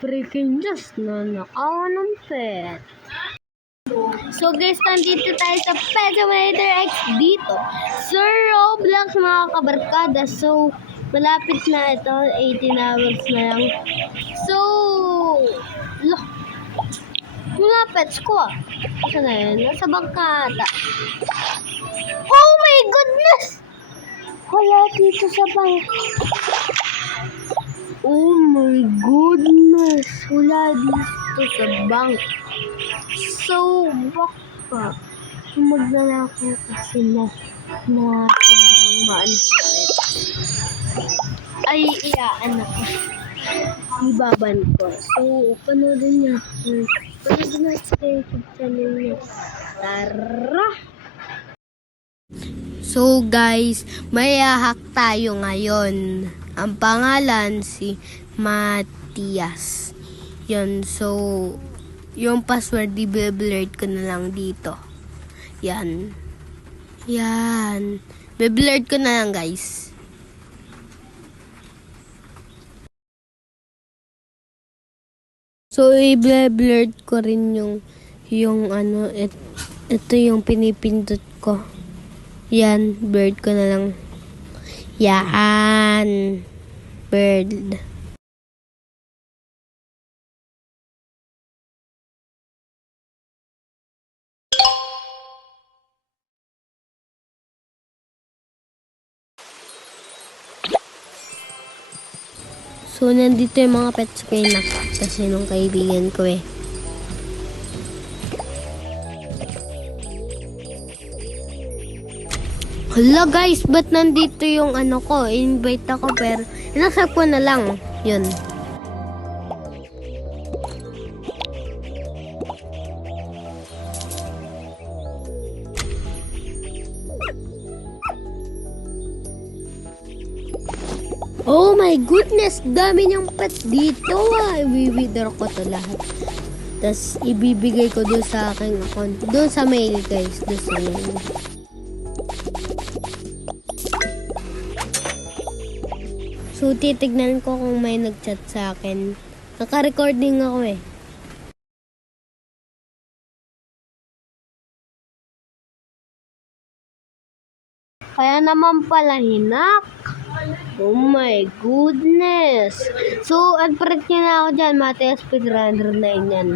freaking just na nakawa ng pet. So guys, nandito tayo sa Pedometer X dito. Sir Roblox mga kabarkada. So, malapit na ito. 18 hours na lang. So, lah, wala pets ko ah. Saan na yun? Nasa bangkata. Oh my goodness! Wala dito sa bang... Oh my goodness! Wala dito sa bank. So, baka maglalako kasi na na sobrang maansalit. Ay, iyaan ako. Ibaban ko. So, panoodin niya. Panoodin natin sa YouTube channel niya. Tara! So guys, may ahak tayo ngayon. Ang pangalan si Matias. Yun, so yung password i-blurred ko na lang dito. Yan. Yan. Be-blurred ko na lang guys. So i-blurred ko rin yung yung ano et, ito yung pinipindot ko. Yan, bird ko na lang. Yan. Bird. So, nandito yung mga pets ko yung kasi nung kaibigan ko eh. Hala guys, ba't nandito yung ano ko? Invite ako pero inasap ko na lang. Yun. Oh my goodness! Dami niyang pets dito ah! I-wither ko to lahat. Tapos ibibigay ko doon sa aking account. Doon sa mail guys. Doon sa mail. So, titignan ko kung may nag-chat sa akin. Naka-recording ako eh. Kaya naman pala hinak. Oh my goodness. So, unfriend niya na ako dyan. Matias Speedrunner 9 yan.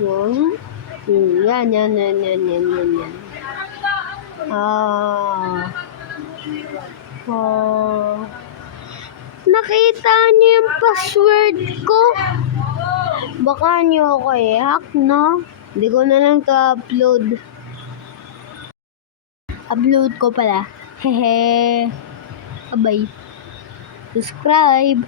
Hmm? Hmm, yan, yan, yan, yan, yan, yan, yan. Ah. Ah. Nakita niyo yung password ko? Baka niyo ako i-hack, no? Hindi ko na lang to upload. Upload ko pala. Hehe. Bye. Subscribe.